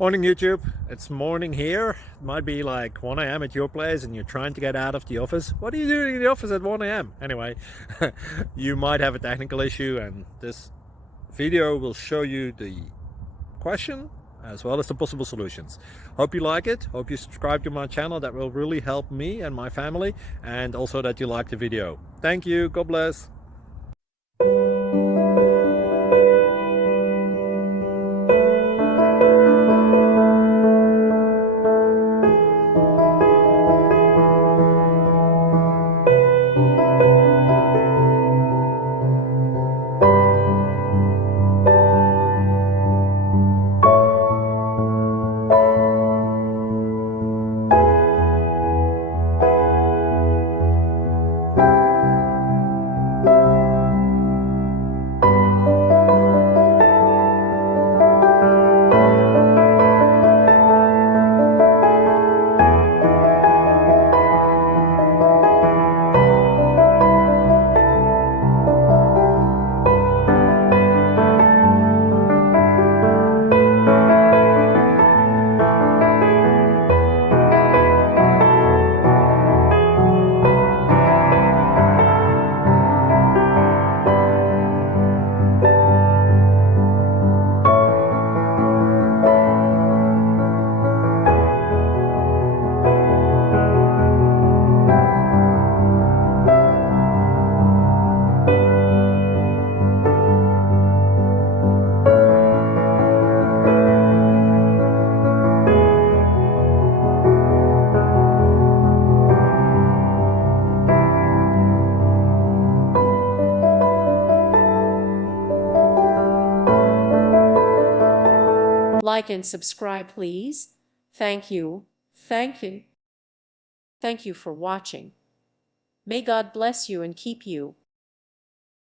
Morning YouTube, it's morning here. It might be like 1 a.m. at your place and you're trying to get out of the office. What are you doing in the office at 1 a.m.? Anyway, you might have a technical issue and this video will show you the question as well as the possible solutions. Hope you like it, hope you subscribe to my channel. That will really help me and my family, and also that you like the video. Thank you, God bless. Like and subscribe, please. Thank you. Thank you. Thank you for watching. May God bless you and keep you.